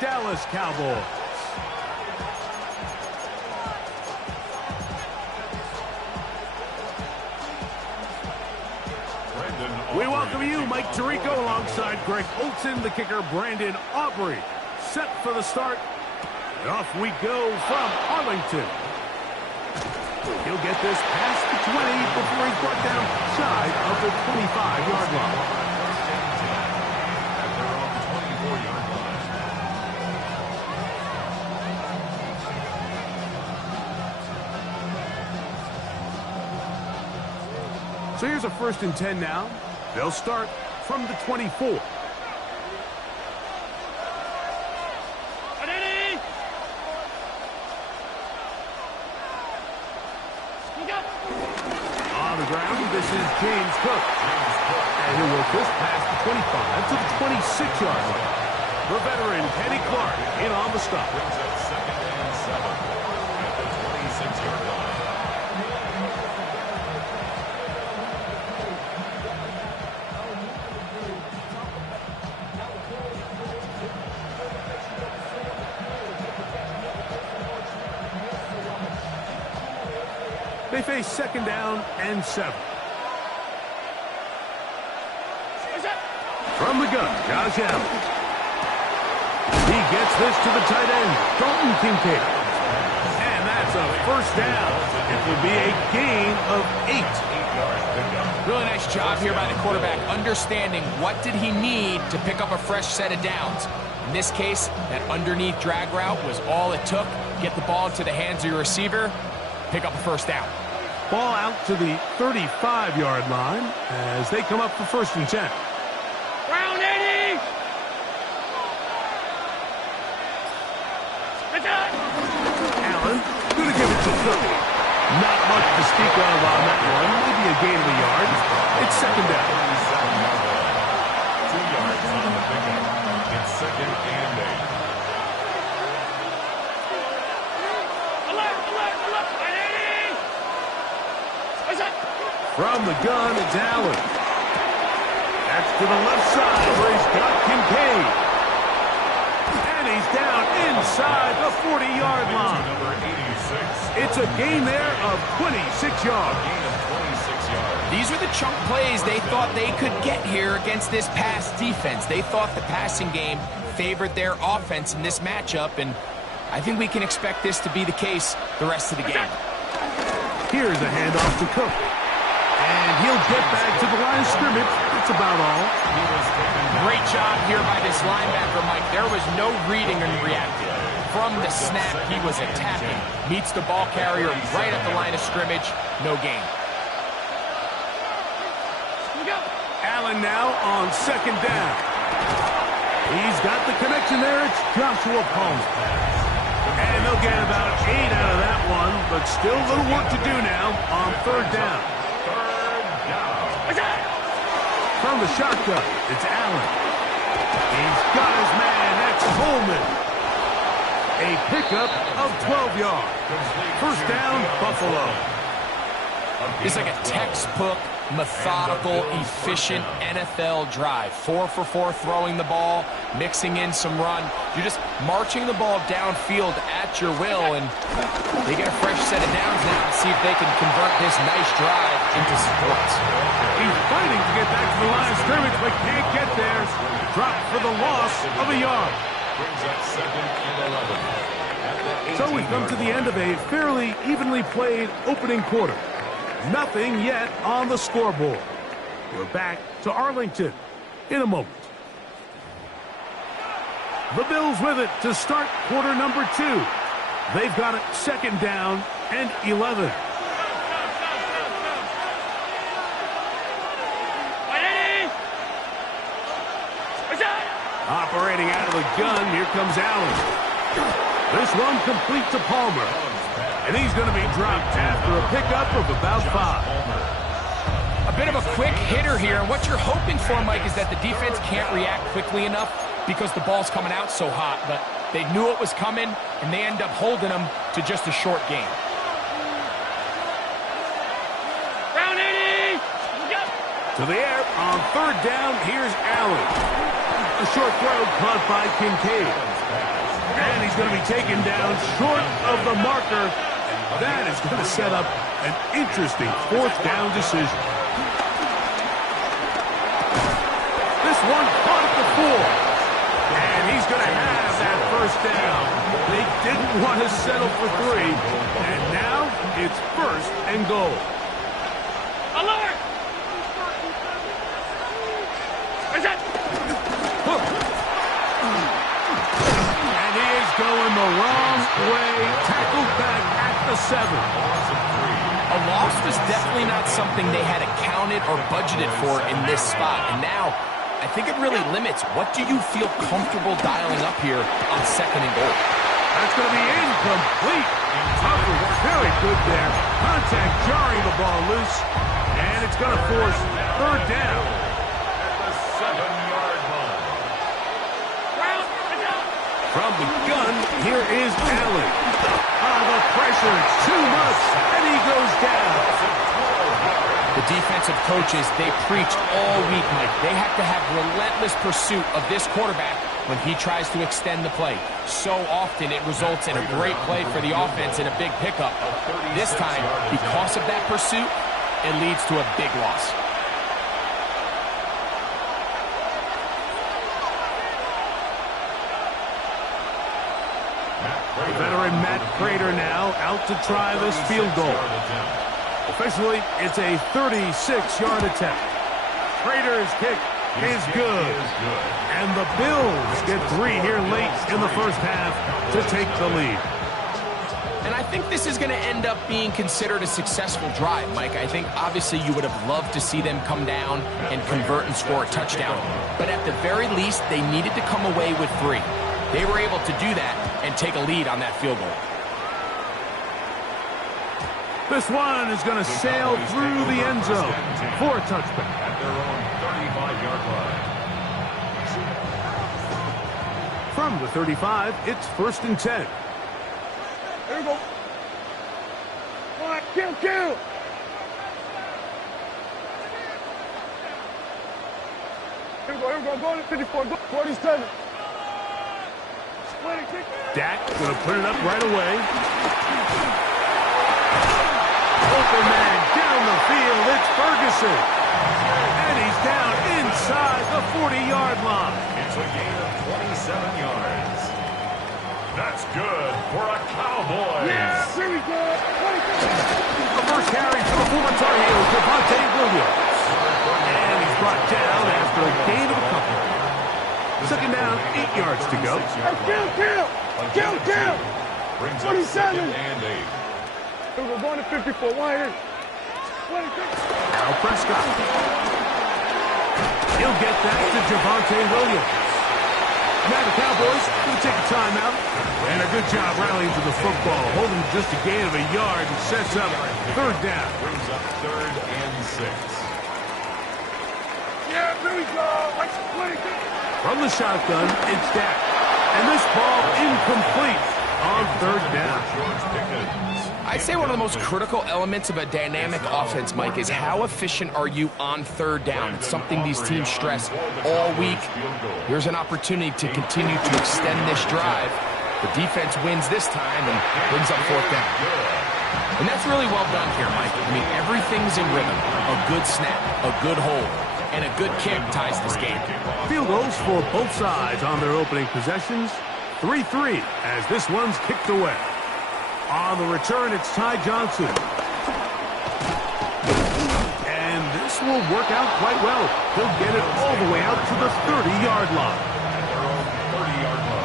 Dallas Cowboys. We welcome you, Mike Tirico, alongside Greg Olson, the kicker, Brandon Aubrey. Set for the start. And off we go from Arlington. He'll get this past the 20 before he's brought down shy of the 25-yard line. At their own 24-yard line. So here's a 1st and 10 now. They'll start from the 24. On the ground, this is James Cook. And he'll work this past the 25 to the 26-yard line. The veteran, Kenny Clark, in on the stop. Brings up 2nd and 7 at the 26-yard line. They face 2nd down and 7. From the gun, Josh Allen. He gets this to the tight end, Dalton Kincaid. And that's a 1st down. It will be a gain of 8. Really nice job here by the quarterback, understanding what did he need to pick up a fresh set of downs. In this case, that underneath drag route was all it took. Get the ball into the hands of your receiver, pick up a 1st down. Ball out to the 35-yard line as they come up for 1st and 10. Round 80! Allen, going to give it to Cook. Not much to speak of on that one. Maybe a gain of a yard. It's 2nd down. 2 yards on the pickup. It's 2nd and 8. From the gun, it's Allen. That's to the left side where he's got Kincaid. And he's down inside the 40-yard line. Number 86. It's a gain there of 26 yards. Gain of 26 yards. These are the chunk plays they thought they could get here against this pass defense. They thought the passing game favored their offense in this matchup, and I think we can expect this to be the case the rest of the game. Here's a handoff to Cook. And he'll get back to the line of scrimmage. That's about all. Great job here by this linebacker, Mike. There was no reading and reacting. From the snap, he was attacking. Meets the ball carrier right at the line of scrimmage. No gain. Allen now on 2nd down. He's got the connection there. It's Joshua Palmer. And they'll get about 8 out of that one, but still a little work to do now on 3rd down. From the shotgun, it's Allen. He's got his man. That's Coleman. A pickup of 12 yards. 1st down, Buffalo. It's like a textbook, methodical, efficient NFL drive. 4 for 4 throwing the ball, mixing in some run. You're just marching the ball downfield at your will, and they get a fresh set of downs now to see if they can convert this nice drive into sports. He's fighting to get back to the line of scrimmage, but can't get there. Dropped for the loss of a yard. Brings up 2nd and 11. So we've come to the end of a fairly evenly played opening quarter. Nothing yet on the scoreboard. We're back to Arlington in a moment. The Bills with it to start quarter number 2. They've got it 2nd down and 11. Operating out of the gun, here comes Allen. This one complete to Palmer. And he's going to be dropped after a pickup of about 5. A bit of a quick hitter here, and what you're hoping for, Mike, is that the defense can't react quickly enough because the ball's coming out so hot, but they knew it was coming, and they end up holding them to just a short gain. Round 80! To the air on 3rd down, here's Allen. A short throw caught by Kincaid. going to be taken down short of the marker. That is going to set up an interesting fourth down decision. This one caught at the 4. And he's going to have that first down. They didn't want to settle for 3. And now it's first and goal. Alert! Is it? And he is going the wrong way. Tackled back at the 7. A loss was definitely not something they had accounted or budgeted for in this spot. And now, I think it really limits what do you feel comfortable dialing up here on second and goal. That's going to be incomplete. Coverage very good there. Contact jarring the ball loose. And it's going to force third down. At the 7-yard line. From the gun, here is Allen. The pressure, it's too much, and he goes down. The defensive coaches, they preach all week, Mike. They have to have relentless pursuit of this quarterback when he tries to extend the play. So often it results in a great play for the offense and a big pickup. This time, because of that pursuit, it leads to a big loss. Veteran Matt Prater now out to try this field goal. Officially, it's a 36-yard attempt. Prater's kick is good. And the Bills get 3 here late in the first half to take the lead. And I think this is going to end up being considered a successful drive, Mike. I think obviously you would have loved to see them come down and convert and score a touchdown. But at the very least, they needed to come away with 3. They were able to do that and take a lead on that field goal. This one is going to sail through the end zone for a touchback. At their own 35-yard line. From the 35, it's first and 10. Here we go. All right, kill. Here we go. Go to 54. Go 47. Dak going to put it up right away. Open man down the field. It's Ferguson. And he's down inside the 40-yard line. It's a gain of 27 yards. That's good for a Cowboy. Yes, here we go. The first carry for the former Tar Heels, Dmajor Williams. And he's brought down after a gain of a couple. Second down, 8 yards to go. Kill. Brings 27. up second and 8. We're going to 54. Wide in. Now Prescott. He'll get that to Dmajor Williams. Now the Cowboys will take a timeout. And a good job rallying to the football. Holding just a gain of a yard and sets up third down. Brings up third and 6. Yeah, here we go. From the shotgun, it's Dak. And this ball incomplete on third down. I'd say one of the most critical elements of a dynamic offense, Mike, is how efficient are you on third down. It's something these teams stress all week. Here's an opportunity to continue to extend this drive. The defense wins this time and brings up fourth down. And that's really well done here, Mike. I mean, everything's in rhythm. A good snap, a good hold, and a good kick ties this game. Field goals for both sides on their opening possessions. 3-3 as this one's kicked away. On the return, it's Ty Johnson. And this will work out quite well. He'll get it all the way out to the 30-yard line. At their own 30-yard line.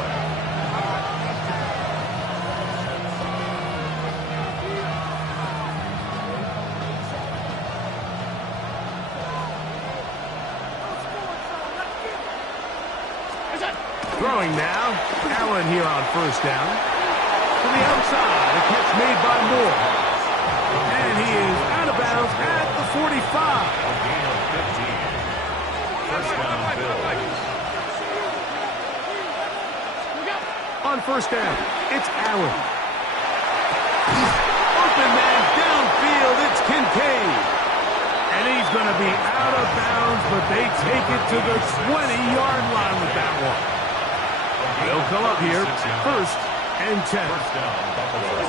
Throwing now. Allen here on first down. To the outside. A catch made by Moore. And he is out of bounds at the 45. A gain of 15. First down, Bills. On first down, it's Allen. Open man downfield. It's Kincaid. And he's going to be out of bounds, but they take it to the 20-yard line with that one. They'll come up here first and 10. First down, Buffalo.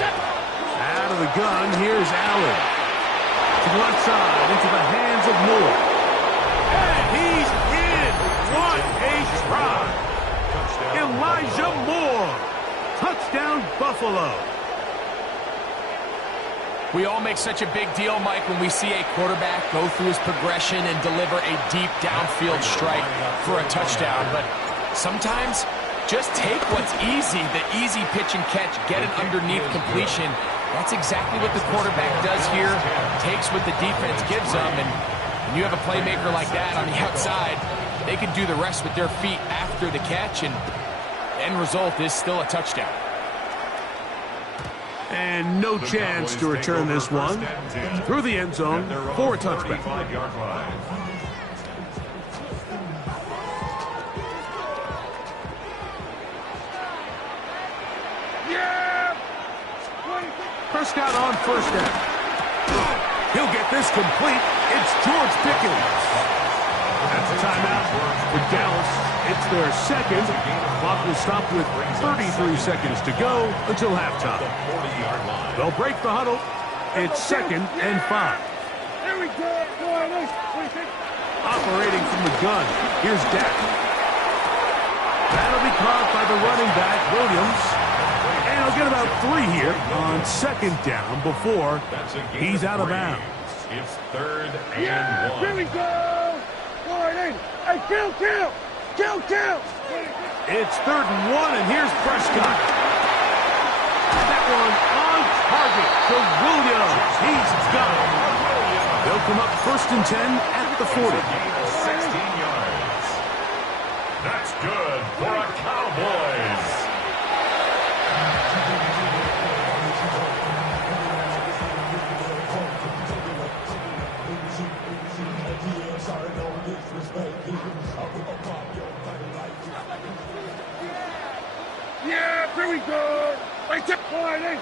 Out of the gun, here's Allen. To the left side, into the hands of Moore. And he's in. What a try. Elijah Moore. Touchdown, Buffalo. We all make such a big deal, Mike, when we see a quarterback go through his progression and deliver a deep downfield strike for a touchdown. But sometimes, just take what's easy, the easy pitch and catch, get it underneath completion. That's exactly what the quarterback does here, takes what the defense gives them, and when you have a playmaker like that on the outside, they can do the rest with their feet after the catch, and the end result is still a touchdown. And no chance to return this one through the end zone for a touchback. Prescott on first down. He'll get this complete. It's George Pickens. That's a timeout for Dallas. It's their second. Clock will stop with 33 seconds to go until halftime. They'll break the huddle. It's 2nd and 5. Here we go. Operating from the gun. Here's Dak. That'll be caught by the running back, Williams. And he'll get about 3 here on 2nd down before he's out of bounds. It's 3rd and Yeah, 1. here we go. All right, hey, kill. It's 3rd and 1, and here's Prescott. That one on target to Williams. He's got it. They'll come up 1st and 10 at the 40. 16 yards. That's good for a Cowboys. Yeah, here we go. Right there. All right, hey.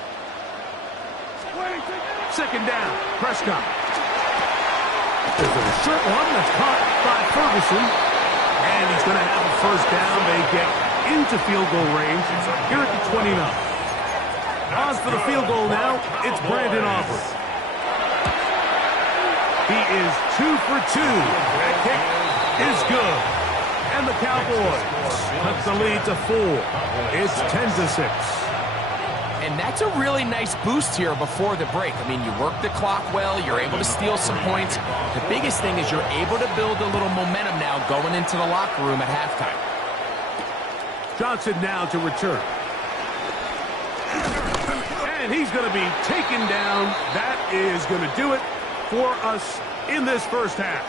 2nd down, Prescott. There's a short one that's caught by Ferguson. And he's going to have a 1st down. They get into field goal range here at the 29. On for the field goal now, it's Brandon Aubrey. He is 2 for 2. That kick is good. And the Cowboys cut the lead to 4. It's 10-6. And that's a really nice boost here before the break. I mean, you work the clock well, you're able to steal some points. The biggest thing is you're able to build a little momentum now going into the locker room at halftime. Johnson now to return. And he's going to be taken down. That is going to do it for us in this first half.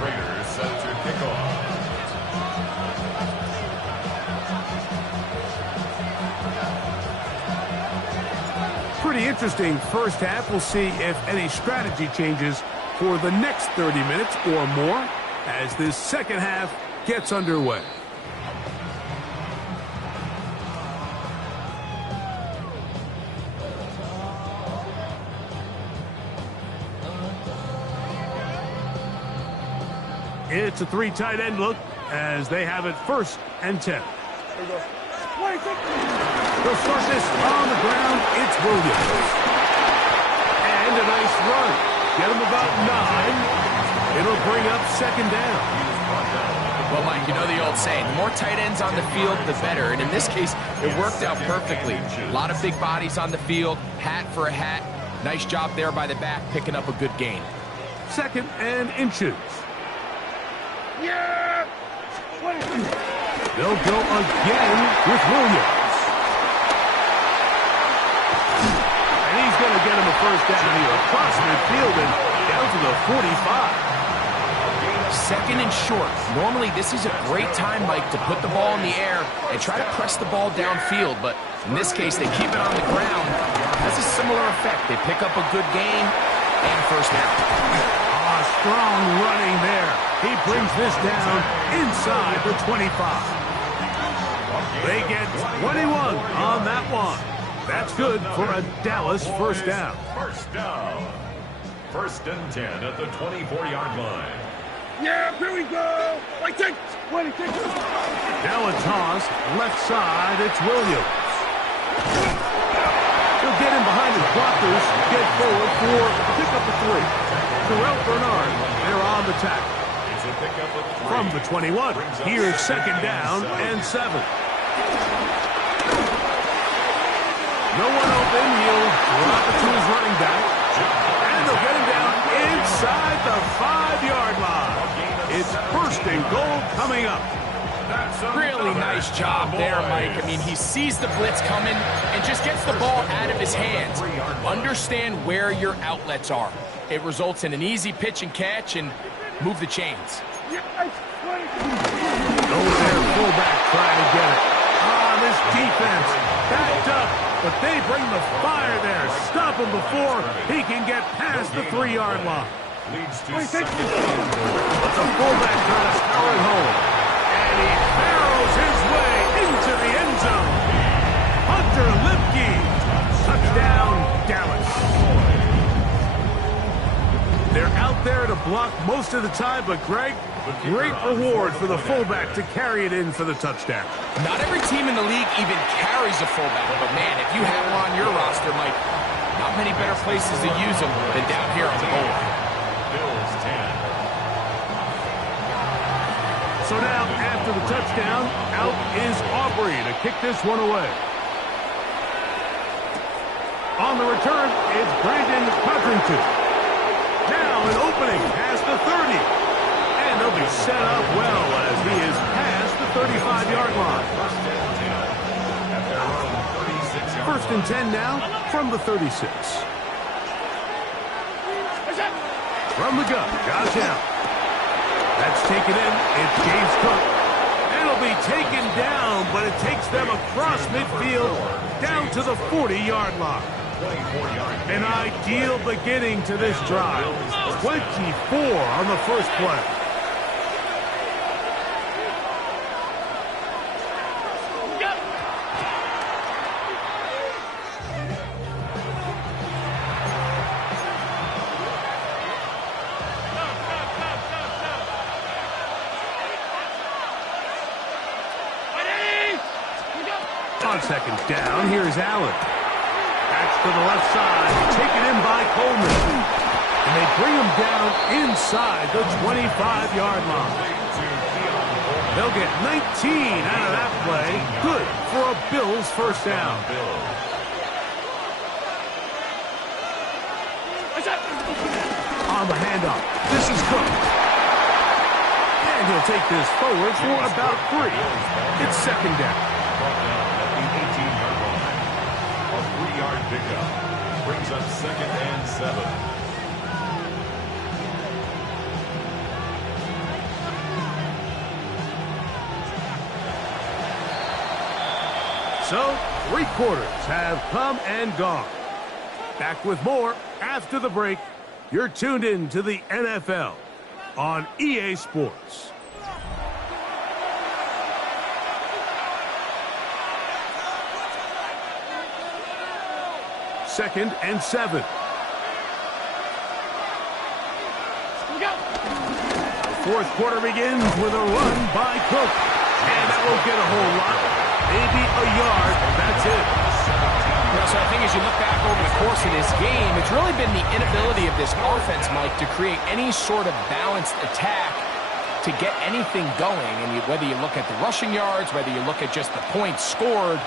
Raiders set to kick off. Pretty interesting first half. We'll see if any strategy changes for the next 30 minutes or more as this second half gets underway. It's a 3 tight end look as they have it 1st and 10. They'll start this on the ground. It's Williams. And a nice run. Get him about 9. It'll bring up 2nd down. Well, Mike, you know the old saying, the more tight ends on the field, the better. And in this case, it worked out perfectly. A lot of big bodies on the field, hat for a hat. Nice job there by the back, picking up a good gain. 2nd and inches. Yeah. They'll go again with Williams. And he's going to get him a 1st down here across midfield and down to the 45. 2nd and short. Normally, this is a great time, Mike, to put the ball in the air and try to press the ball downfield. But in this case, they keep it on the ground. It has a similar effect. They pick up a good gain and 1st down. Strong running there. He brings this down inside the 25. They get 21 on that one. That's good for a Dallas first down. First down. 1st and 10 at the 24-yard line. Yeah, here we go. Like, take 20, take 20. Now a toss, left side, it's Williams. He'll get in behind his blockers, get forward for a pickup of 3. Terrell Bernard, they're on the tackle. It's a pickup of 3. From the 21, here's 2nd down and 7. No one open, he'll drop it to his running back. And they'll get him down inside the 5-yard line. It's 1st and goal coming up. Really nice job there, Mike. I mean, he sees the blitz coming and just gets the ball out of his hands. Understand where your outlets are. It results in an easy pitch and catch and move the chains. Goes there, fullback trying to get it. This defense backed up, but they bring the fire there. Stop him before he can get past the 3-yard line. Leads to But the fullback trying to scour it home. And he barrels his way into the end zone. Hunter Lipke. Touchdown, Dallas. They're out there to block most of the time, but Greg, great reward for the fullback to carry it in for the touchdown. Not every team in the league even carries a fullback, but man, if you have one on your roster, Mike, not many better places to use them than down here on the goal line. Bills 10. So now, after the touchdown, out is Aubrey to kick this one away. On the return, it's Brandon Codrington. Now an opening past the 30. And they'll be set up well as he is past the 35-yard line. 1st and 10 now from the 36. From the gun, Josh Allen. That's taken in. It's James Cook. It'll be taken down, but it takes them across midfield down to the 40-yard line. An ideal beginning to this drive. 24 on the first play. On 2nd down, here's Allen. Backs to the left side, taken in by Coleman. And they bring him down inside the 25-yard line. They'll get 19 out of that play. Good for a Bills first down. On the handoff, this is Cook. And he'll take this forward for about 3. It's 2nd down. A 3-yard pickup brings up 2nd and 7. So, 3 quarters have come and gone. Back with more after the break. You're tuned in to the NFL on EA Sports. Second and 7. The 4th quarter begins with a run by Cook. And that won't get a whole lot. Maybe a yard. That's it. So I think as you look back over the course of this game, it's really been the inability of this offense, Mike, to create any sort of balanced attack to get anything going. And whether you look at the rushing yards, whether you look at just the points scored,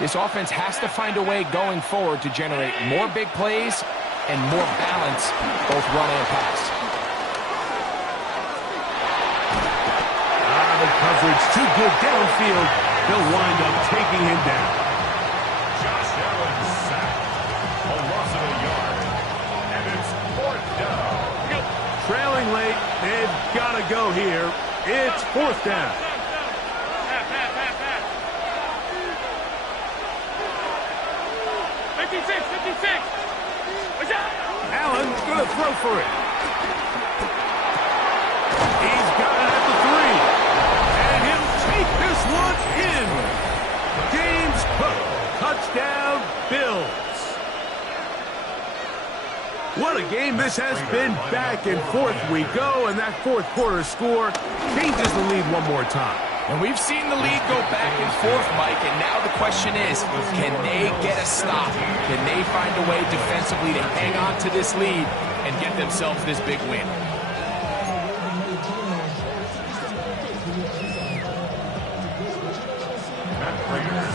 this offense has to find a way going forward to generate more big plays and more balance, both run and pass. The coverage too good downfield. They'll wind up taking him down. Josh Allen sacked. A loss of a yard. And it's 4th down. Trailing late. They've got to go here. It's 4th down. 56. Allen going to throw for it. He's got it at the 3. And he'll take this one in. Touchdown, Bills. What a game this has been. Back and forth we go, and that fourth quarter score changes the lead one more time. And we've seen the lead go back and forth, Mike, and now the question is, can they get a stop? Can they find a way defensively to hang on to this lead and get themselves this big win?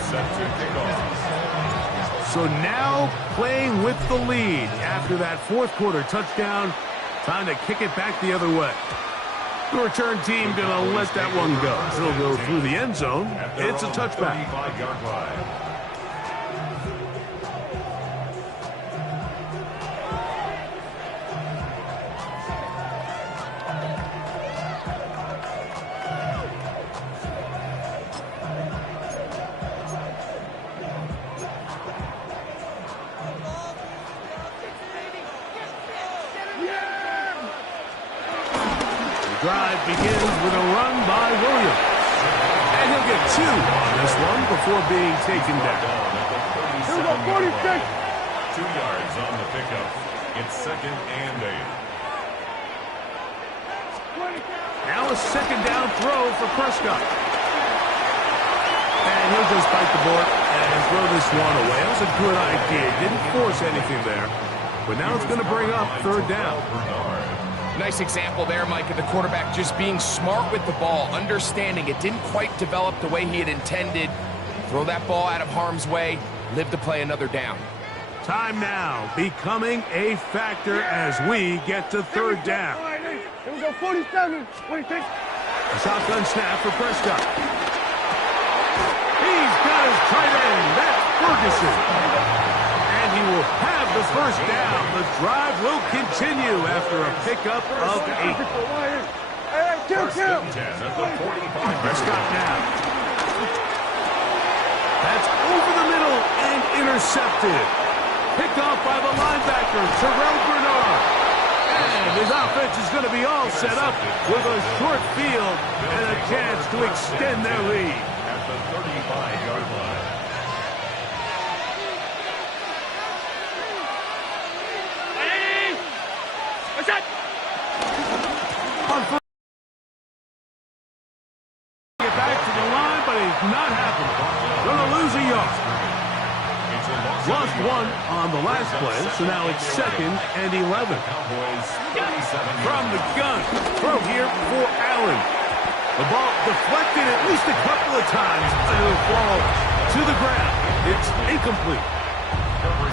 Set to kick off. So now playing with the lead after that fourth quarter touchdown. Time to kick it back the other way. The return team going to let that one go. It'll go through the end zone. It's a touchback. 35-yard line. Drive begins with a run by Williams. And he'll get 2 on this one before being taken down. Here we go, 46. 2 yards on the pickup. It's 2nd and 8. Now a second down throw for Prescott. And he'll just bite the bullet and throw this one away. That was a good idea. Didn't force anything there. But now it's going to bring up 3rd down. Nice example there, Mike, of the quarterback just being smart with the ball, understanding it didn't quite develop the way he had intended. Throw that ball out of harm's way, live to play another down. Time now becoming a factor as we get to 3rd down. Here we go, 47, 26. A shotgun snap for Prescott. He's got his tight end. That's Ferguson. And he will have the 1st down. The drive will continue after a pickup of 8. Prescott now. That's over the middle and intercepted. Picked off by the linebacker, Terrell Bernard. And his offense is going to be all set up with a short field and a chance to extend their lead. At the 35-yard line. On first, get back to the line, but it's not happening. Going to lose a yard. Lost 1 on the last play, so now it's 2nd and 11. From the gun, throw here for Allen. The ball deflected at least a couple of times, and it'll fall to the ground. It's incomplete.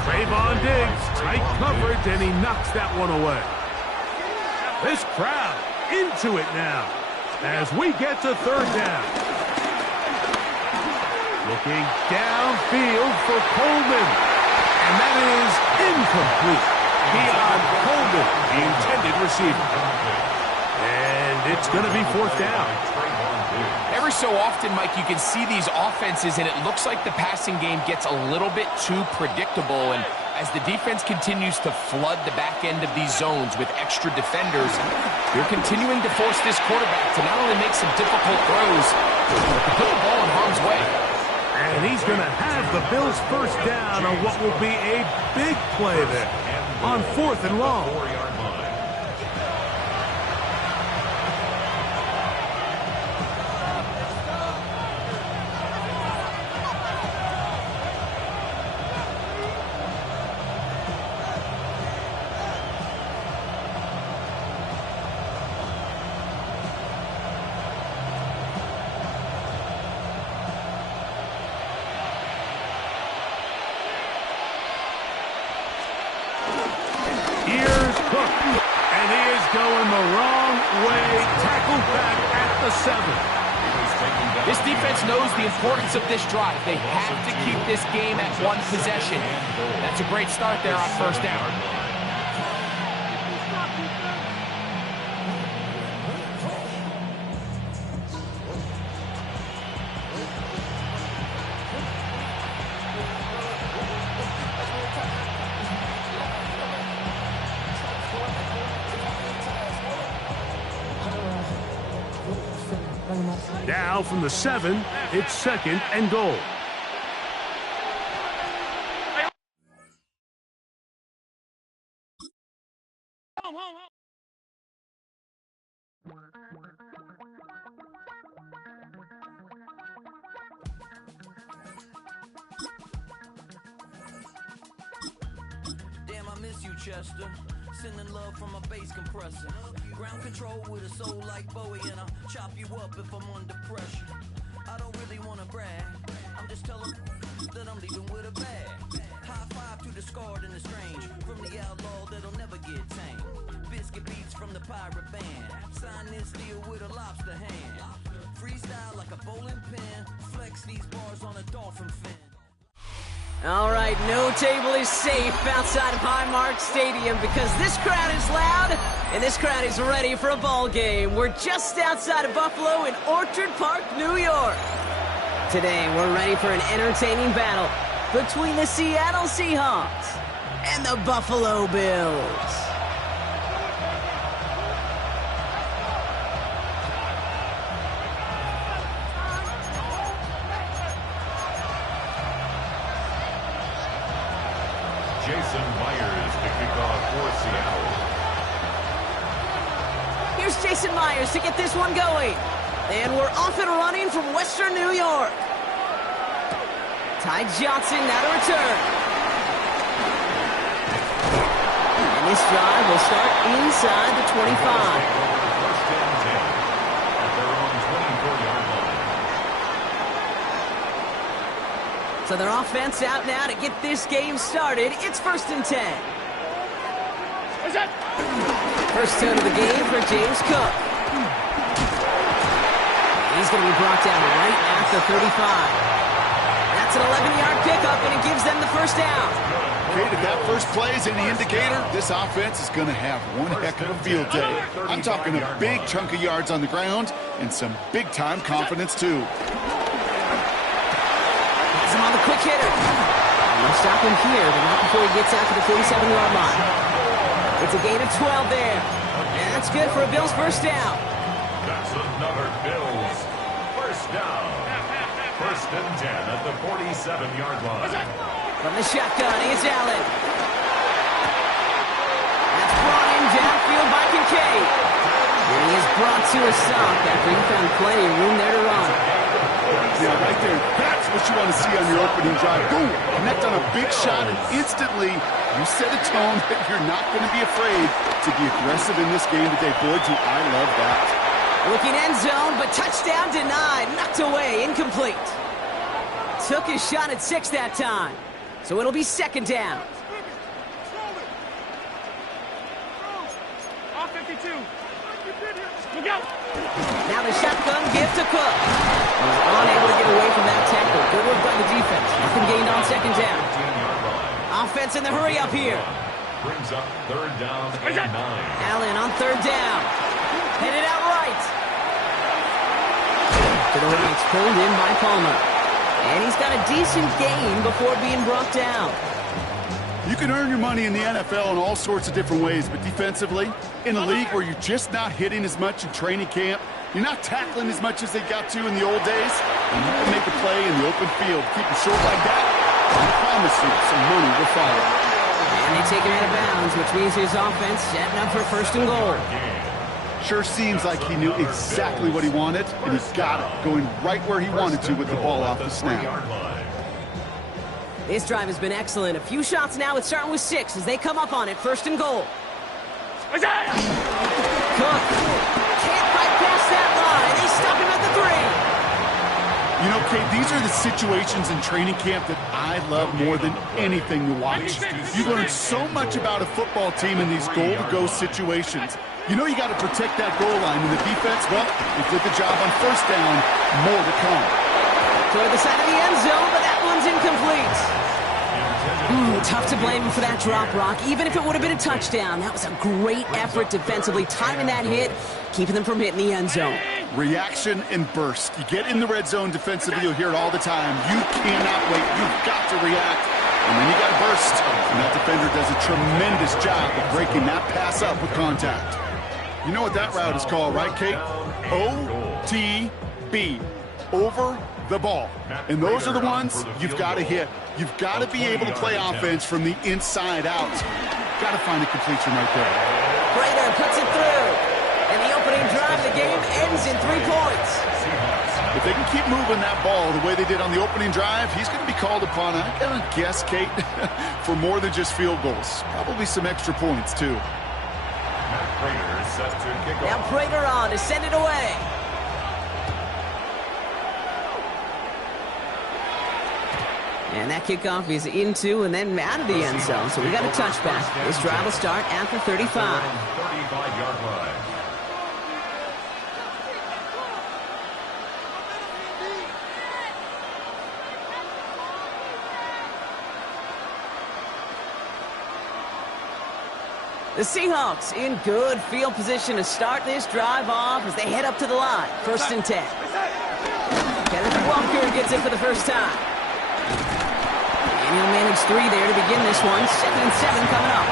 Trayvon Diggs, tight coverage, and he knocks that one away. This crowd into it now as we get to 3rd down. Looking downfield for Coleman. And that is incomplete. Beyond Coleman, the intended receiver. And it's going to be 4th down. Every so often, Mike, you can see these offenses, and it looks like the passing game gets a little bit too predictable. And as the defense continues to flood the back end of these zones with extra defenders, they're continuing to force this quarterback to not only make some difficult throws, but to put the ball in harm's way. And he's going to have the Bills' 1st down on what will be a big play there on 4th and long. 4-yard line. And he is going the wrong way. Tackled back at the 7. This defense knows the importance of this drive. They have to keep this game at 1 possession. That's a great start there on 1st down. Now from the 7, it's 2nd and goal. Damn, I miss you, Chester. Sending love from a bass compressor. Ground control with a soul like Bowie, and I'll chop you up if I'm under pressure. I don't really want to brag. I'm just telling that I'm leaving with a bag. High five to the scarred and the strange. From the outlaw that'll never get tamed. Biscuit beats from the pirate band. Sign this deal with a lobster hand. Freestyle like a bowling pin. Flex these bars on a dolphin fin. All right, no table is safe outside of Highmark Stadium because this crowd is loud and this crowd is ready for a ball game. We're just outside of Buffalo in Orchard Park, New York. Today, we're ready for an entertaining battle between the Seattle Seahawks and the Buffalo Bills. Here's Jason Myers to get this one going. And we're off and running from Western New York. Ty Johnson now to return. And this drive will start inside the 25. First and 10 at their own 24-yard line. So their offense out now to get this game started. It's 1st and 10. First down of the game for James Cook. He's going to be brought down right at the 35. That's an 11-yard pickup, and it gives them the first down. Okay, if that first play is any indicator, this offense is going to have one heck of a field day. I'm talking a big chunk of yards on the ground and some big-time confidence, too. Has him on the quick hitter. They'll stop him here, but not before he gets out to the 47-yard line. It's a gain of 12 there. And that's good for a Bills first down. That's another Bills first down. 1st and 10 at the 47-yard line. From the shotgun, here's Allen. That's brought in downfield by Kincaid. And he is brought to a stop after he found plenty of room there to run. Yeah, right there. That's what you want to see on your opening drive. Boom! Connect on a big shot, and instantly you set a tone that you're not going to be afraid to be aggressive in this game today. Boy, do I love that. Looking end zone, but touchdown denied. Knocked away, incomplete. Took his shot at 6 that time. So it'll be 2nd down. Off 52. Look out. Now the shotgun give to Cook. He was unable to get away from that tackle. Good work by the defense. Nothing gained on 2nd down. Offense in the hurry up here. Brings up 3rd down and 9. Allen on 3rd down. Headed out right. To the right, it's pulled in by Palmer. And he's got a decent gain before being brought down. You can earn your money in the NFL in all sorts of different ways, but defensively, in a league where you're just not hitting as much in training camp, you're not tackling as much as they got to in the old days, and you can make a play in the open field. Keep it short like that, I promise you some money will follow. And they take it out of bounds, which means his offense setting up for 1st and goal. Sure seems like he knew exactly what he wanted, and he got it, going right where he wanted to with the ball off the snap. This drive has been excellent. A few shots now. It's starting with 6 as they come up on it. 1st and goal. Cook can't bypass that line. They stop him at the 3. You know, Kate, these are the situations in training camp that I love more than anything to watch. You learn so much about a football team in these goal-to-go situations. You know you got to protect that goal line, and the defense, well, they did the job on 1st down. More to come. Toward the side of the end zone, but that one's incomplete. Tough to blame him for that drop, Rock. Even if it would have been a touchdown, that was a great effort defensively, timing that hit, keeping them from hitting the end zone. Reaction and burst. You get in the red zone defensively, you'll hear it all the time. You cannot wait. You've got to react. And then you got to burst. And that defender does a tremendous job of breaking that pass up with contact. You know what that route is called, right, Kate? OTB. Over the ball. And those are the ones you've got to hit. You've got to be able to play offense from the inside out. Got to find a completion right there. Prater puts it through. And the opening drive of the game ends in 3 points. If they can keep moving that ball the way they did on the opening drive, he's going to be called upon, I'm going to guess, Kate, for more than just field goals. Probably some extra points, too. Prater set to kick Now off. Prater on to send it away. And that kickoff is into and then out of the end zone. So we got a touchback. This drive will start at the 35. 35-yard line. The Seahawks in good field position to start this drive off as they head up to the line. 1st and 10. Kenneth Walker gets it for the first time. And he'll manage 3 there to begin this one. 2nd and 7 coming up.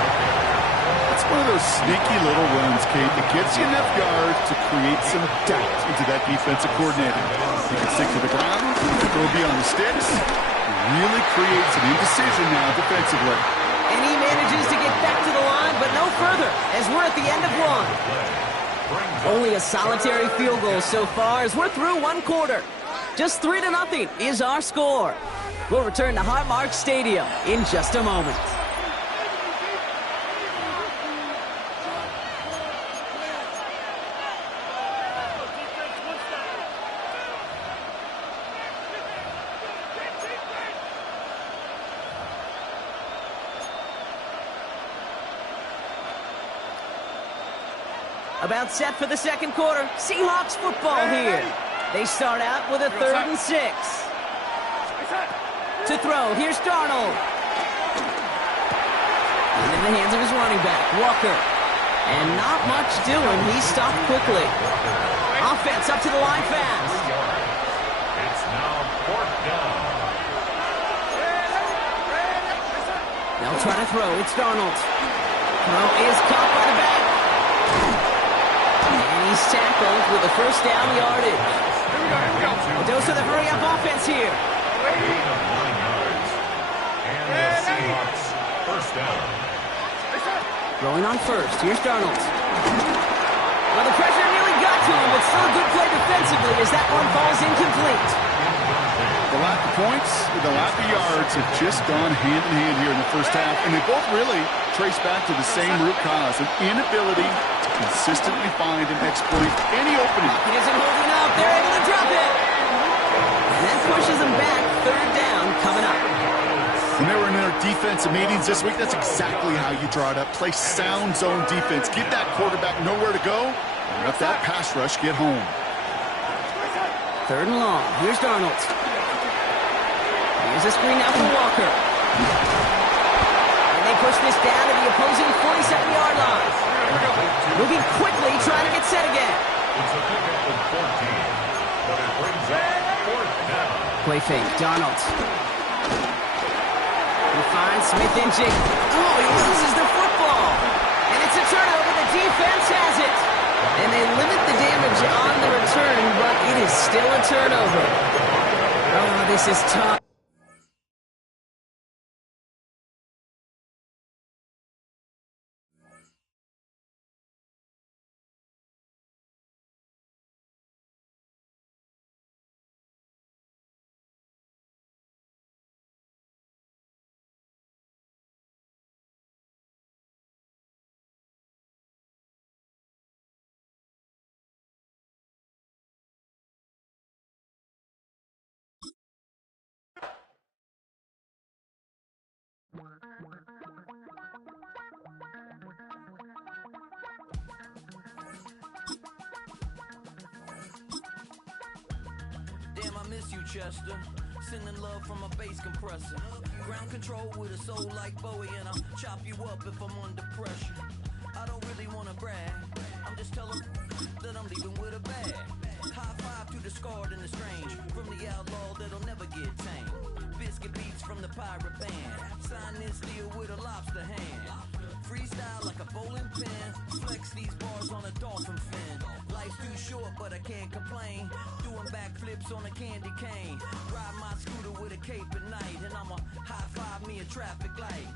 It's one of those sneaky little runs, Kate, that gets you enough yards to create some doubt into that defensive coordinator. He can stick to the ground, throw beyond the sticks, really creates an indecision now defensively. And he manages to get back to the line, but no further, as we're at the end of 1. Only a solitary field goal so far as we're through 1 quarter. Just 3-0 is our score. We'll return to Highmark Stadium in just a moment. About set for the 2nd quarter. Seahawks football here. They start out with a 3rd and 6. To throw, here's Darnold. And in the hands of his running back, Walker. And not much doing. He's stopped quickly. Offense up to the line fast. It's now 4th down. They'll try to throw. It's Darnold. Throw is caught by the back. And he's tackled with a 1st down yardage. A dose of the hurry-up offense here. Gain of 9 yards. And the Seahawks 1st down. Throwing on 1st. Here's Darnold. Well, the pressure nearly got to him, but still a good play defensively as that one falls incomplete. The lack of points, the lack of yards have just gone hand in hand here in the 1st half, and they both really trace back to the same root cause, an inability to consistently find and exploit any opening. He isn't holding up. They're able to drop it. And that pushes them back. 3rd down coming up. When they were in their defensive meetings this week, that's exactly how you draw it up. Play sound zone defense. Give that quarterback nowhere to go, and let that pass rush get home. 3rd and long. Here's Darnold. Here's a screen out for Walker. And they push this down to the opposing 47-yard line. Moving quickly, trying to get set again. It's a pickup of 14, but it brings up 4th down. Play fake. Darnold. He finds Smith and Jake. Oh, he loses the football. And it's a turnover. The defense has it. And they limit the damage on the return, but it is still a turnover. Oh, this is tough. Damn, I miss you, Chester. Sending love from a bass compressor. Ground control with a soul like Bowie, and I'll chop you up if I'm under pressure. I don't really want to brag. I'm just telling that I'm leaving with a bag. High five to the scarred and the strange. From the outlaw that'll never get tamed. Biscuit beats from the pirate band. Sign this deal with a lobster hand. Freestyle like a bowling pin. Flex these bars on a dolphin fin. Life's too short, but I can't complain. Doing backflips on a candy cane. Ride my scooter with a cape at night. And I'ma high five me a traffic light.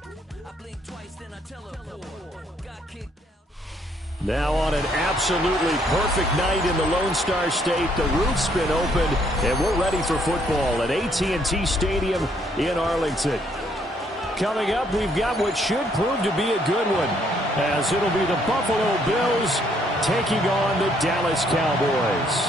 I blink twice, then I teleport. Got kicked out. Now on an absolutely perfect night in the Lone Star State, the roof's been opened, and we're ready for football at AT&T Stadium in Arlington. Coming up, we've got what should prove to be a good one, as it'll be the Buffalo Bills taking on the Dallas Cowboys.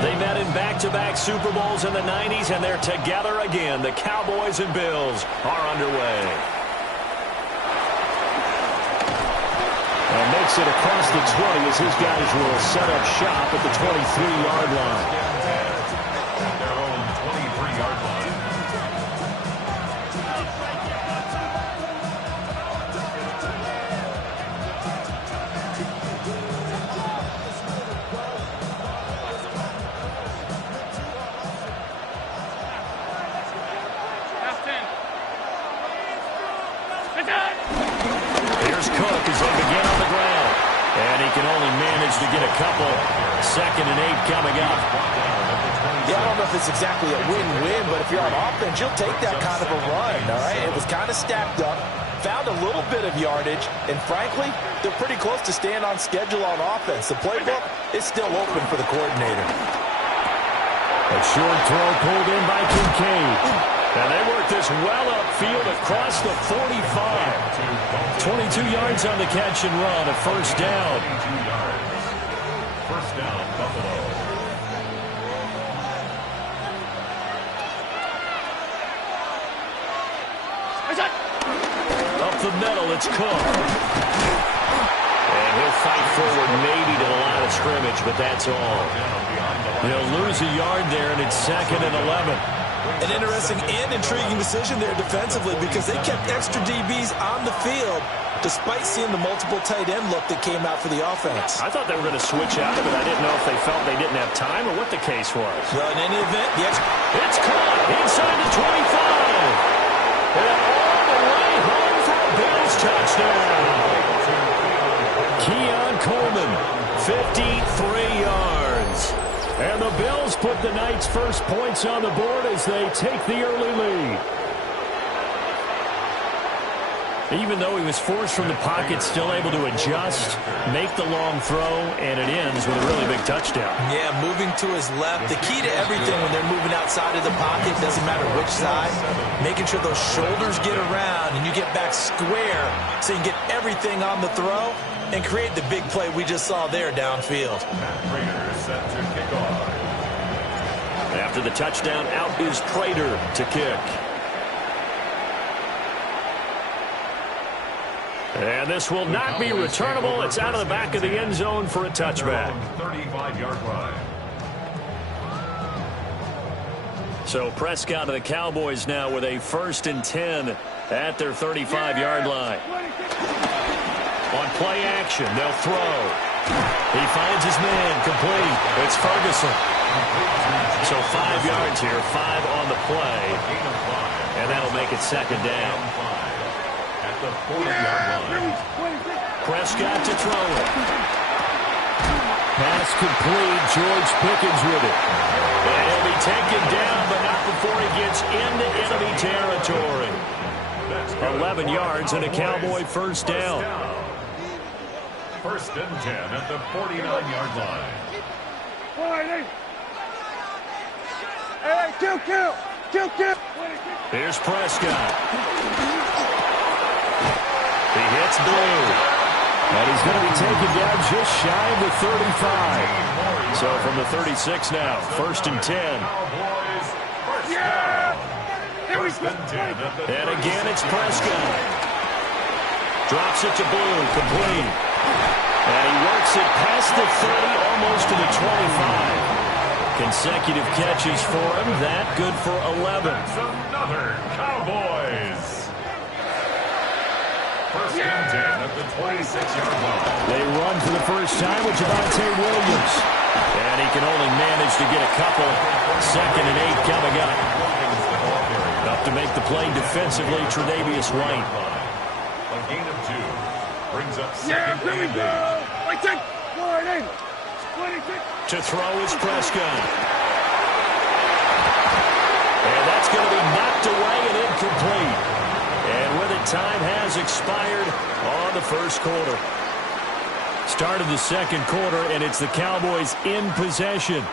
They met in back-to-back Super Bowls in the 90s, and they're together again. The Cowboys and Bills are underway. And makes it across the 20 as his guys will set up shop at the 23-yard line. Their own 23-yard line. Here's Cook as they begin on the ground. And he can only manage to get a couple. 2nd and 8 coming up. Yeah, I don't know if it's exactly a win-win, but if you're on offense, you'll take that kind of a run, all right? It was kind of stacked up, found a little bit of yardage, and frankly, they're pretty close to staying on schedule on offense. The playbook is still open for the coordinator. A short throw pulled in by Kincaid. And they work this well upfield across the 45. 22 yards on the catch and run, a first down. 22 yards. First down, Buffalo. Up the middle, it's Cook. And he'll fight forward maybe to the line of scrimmage, but that's all. He'll lose a yard there, and it's 2nd and 11. An interesting and intriguing decision there defensively because they kept extra DBs on the field despite seeing the multiple tight end look that came out for the offense. I thought they were going to switch out of it. I didn't know if they felt they didn't have time or what the case was. Well, in any event, it's caught inside the 25. And all the way home for a Bills touchdown. Keon Coleman, 53 yards. And the Bills put the night's first points on the board as they take the early lead. Even though he was forced from the pocket, still able to adjust, make the long throw, and it ends with a really big touchdown. Yeah, moving to his left. The key to everything when they're moving outside of the pocket, doesn't matter which side, making sure those shoulders get around and you get back square so you can get everything on the throw and create the big play we just saw there downfield. Prater set to kick off. After the touchdown, out is Prater to kick. And this will not be returnable. It's out of the back of the end zone for a touchback. 35-yard line. So Prescott of the Cowboys now with a 1st and 10 at their 35-yard line. On play action, they'll throw. He finds his man, complete. It's Ferguson. So 5 yards here, 5 on the play. And that'll make it 2nd down. At the 40-yard line. Prescott to throw it. Pass complete, George Pickens with it. And he'll be taken down, but not before he gets into enemy territory. 11 yards and a Cowboy first down. 1st and 10 at the 49-yard line. Hey, kill. Here's Prescott. He hits Blue. And he's going to be taken down just shy of the 35. So from the 36 now, 1st and 10. And again, it's Prescott. Drops it to Blue, complete. And he works it past the 30, almost to the 25. Consecutive catches for him. That good for 11. That's another Cowboys. 1st and 10 at the 26-yard line. They run for the first time with Javonte Williams. And he can only manage to get a couple. 2nd and 8 coming up. Up to make the play defensively, Tre'Davious White. A gain of 2. Brings up 2nd and 8. To throw is Prescott. going to be knocked away and incomplete. And with it, time has expired on the first quarter. Start of the second quarter, and it's the Cowboys in possession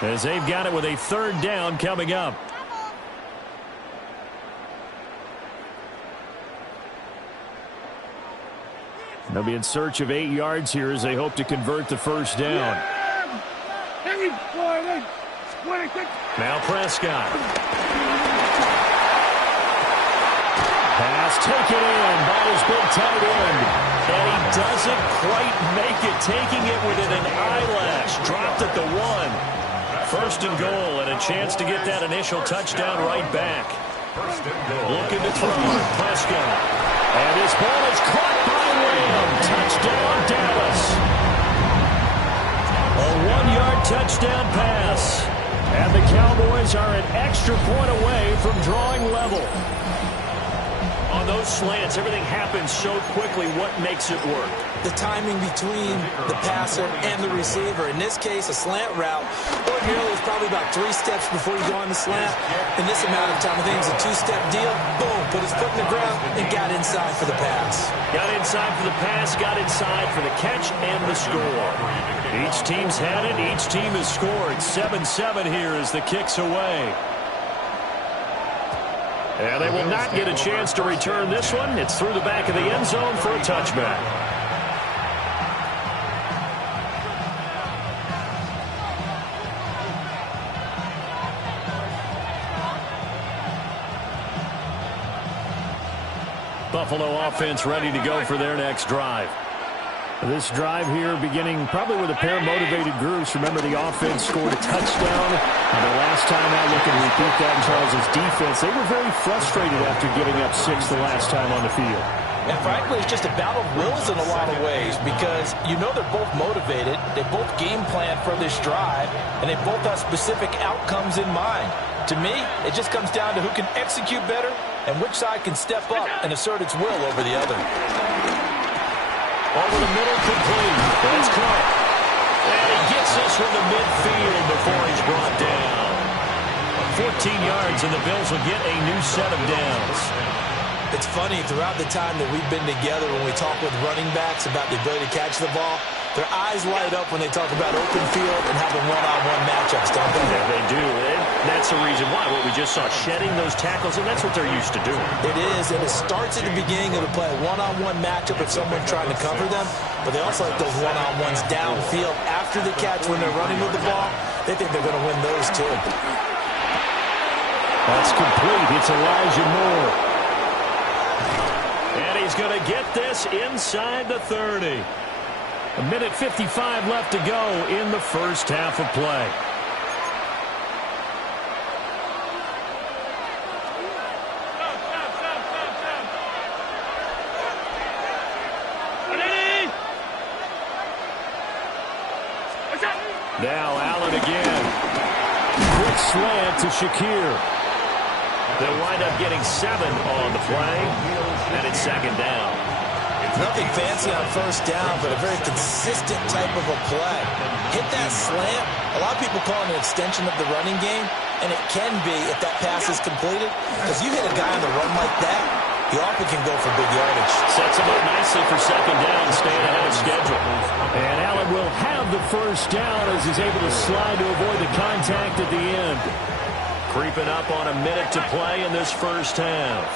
as they've got it with a third down coming up. They'll be in search of 8 yards here as they hope to convert the first down. Now Prescott. Pass taken in by his big tight end. And he doesn't quite make it, taking it within an eyelash. Dropped at the 1. First and goal, and a chance to get that initial touchdown right back. Looking to throw. Prescott. And his ball is caught by Lamb. Touchdown, Dallas. A 1-yard touchdown pass. And the Cowboys are an extra point away from drawing level. On those slants, everything happens so quickly. What makes it work? The timing between the passer and the receiver. In this case, a slant route ordinarily is probably about 3 steps before you go on the slant. In this amount of time, I think it's a 2-step deal. Boom, put his foot in the ground and got inside for the pass. Got inside for the pass, got inside for the catch and the score. Each team's had it. Each team has scored. 7-7 here as the kick's away. And they will not get a chance to return this one. It's through the back of the end zone for a touchback. Buffalo offense ready to go for their next drive. This drive here beginning probably with a pair of motivated groups. Remember, the offense scored a touchdown. And the last time out, looking to repeat that in Charles' defense, they were very frustrated after giving up 6 the last time on the field. And frankly, it's just a battle of wills in a lot of ways because you know they're both motivated. They both game plan for this drive, and they both have specific outcomes in mind. To me, it just comes down to who can execute better and which side can step up and assert its will over the other. Over the middle, complete. That's caught. And he gets this from the midfield before he's brought down. 14 yards, and the Bills will get a new set of downs. It's funny, throughout the time that we've been together, when we talk with running backs about the ability to catch the ball, their eyes light up when they talk about open field and having one-on-one matchups, don't they? Yeah, they do. And that's the reason why. What we just saw, shedding those tackles, and that's what they're used to doing. It is, and it starts at the beginning of the play, a one-on-one matchup if someone's trying to cover them, but they also like those one-on-ones downfield after the catch when they're running with the ball. They think they're going to win those, too. That's complete. It's Elijah Moore. And he's going to get this inside the 30. A minute 55 left to go in the first half of play. Now Allen again. Quick slant to Shakir. They'll wind up getting 7 on the play, and it's second down. Nothing fancy on first down, but a very consistent type of a play. Hit that slant. A lot of people call it an extension of the running game, and it can be if that pass is completed. Because you hit a guy on the run like that, he often can go for big yardage. Sets him up nicely for second down, staying ahead of schedule. And Allen will have the first down as he's able to slide to avoid the contact at the end. Creeping up on a minute to play in this first half.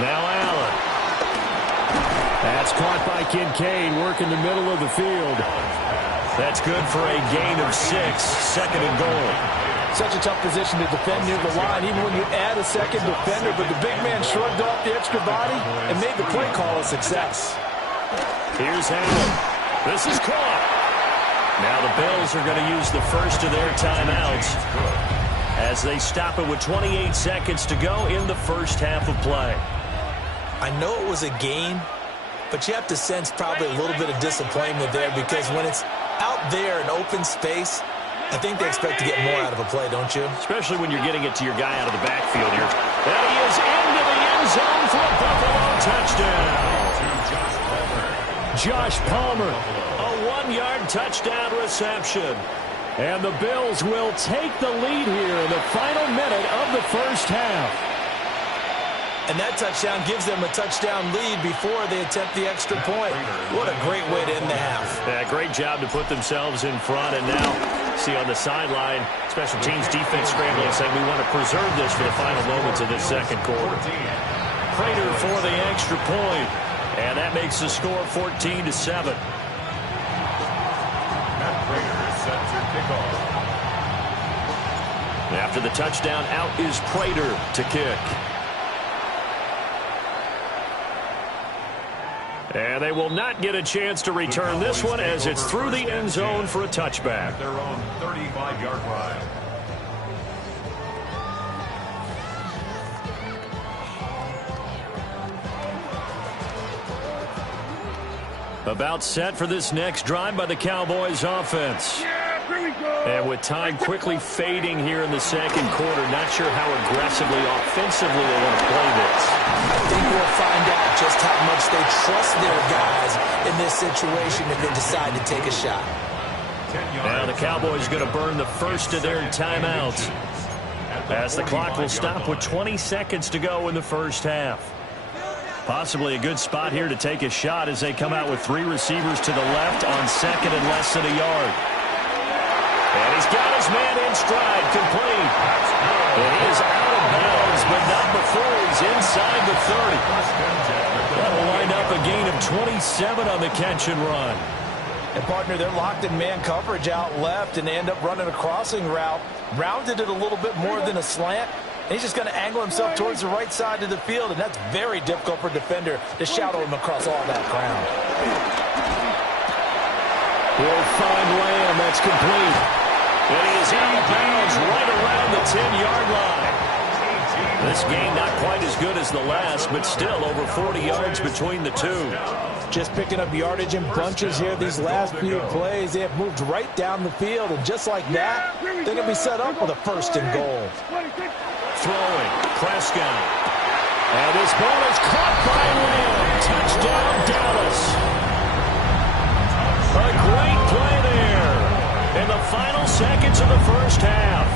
Now Allen. That's caught by Kincaid, working the middle of the field. That's good for a gain of 6, second and goal. Such a tough position to defend near the line, even when you add a second defender, but the big man shrugged off the extra body and made the play call a success. Here's Allen. This is caught. Now the Bills are going to use the first of their timeouts as they stop it with 28 seconds to go in the first half of play. I know it was a gain, but you have to sense probably a little bit of disappointment there because when it's out there in open space, I think they expect to get more out of a play, don't you? Especially when you're getting it to your guy out of the backfield here. And he is into the end zone for a Buffalo touchdown. Josh Palmer, a 1-yard touchdown reception. And the Bills will take the lead here in the final minute of the first half. And that touchdown gives them a touchdown lead before they attempt the extra point. What a great way to end the half. Yeah, great job to put themselves in front. And now, see on the sideline, special teams defense scrambling, saying we want to preserve this for the final moments of this second quarter. Prater for the extra point. And that makes the score 14-7. Matt Prater is set to kick off. After the touchdown, out is Prater to kick. And they will not get a chance to return this one as it's through the end zone for a touchback. Their own 35-yard line. About set for this next drive by the Cowboys offense. And with time quickly fading here in the second quarter, not sure how aggressively, offensively they want to play this. I think we'll find out just how much they trust their guys in this situation if they decide to take a shot. Now the Cowboys going to burn the first of their timeouts as the clock will stop with 20 seconds to go in the first half. Possibly a good spot here to take a shot as they come out with 3 receivers to the left on second and less than a yard. And he's got his man in stride, complete. And he is out of bounds, but not before he's inside the 30. That'll wind up a gain of 27 on the catch and run. And, partner, they're locked in man coverage out left, and they end up running a crossing route. Rounded it a little bit more than a slant. And he's just going to angle himself towards the right side of the field, and that's very difficult for a defender to shadow him across all that ground. He'll find Lamb. That's complete. And he is out of bounds right around the 10-yard line. This game not quite as good as the last, but still over 40 yards between the two. Just picking up yardage in bunches here these last few plays. They have moved right down the field, and just like that, they're going to be set up with a 1st and goal. Throwing, Prescott. And this ball is caught by Lamb. Touchdown, Dallas. A great play there in the final seconds of the first half.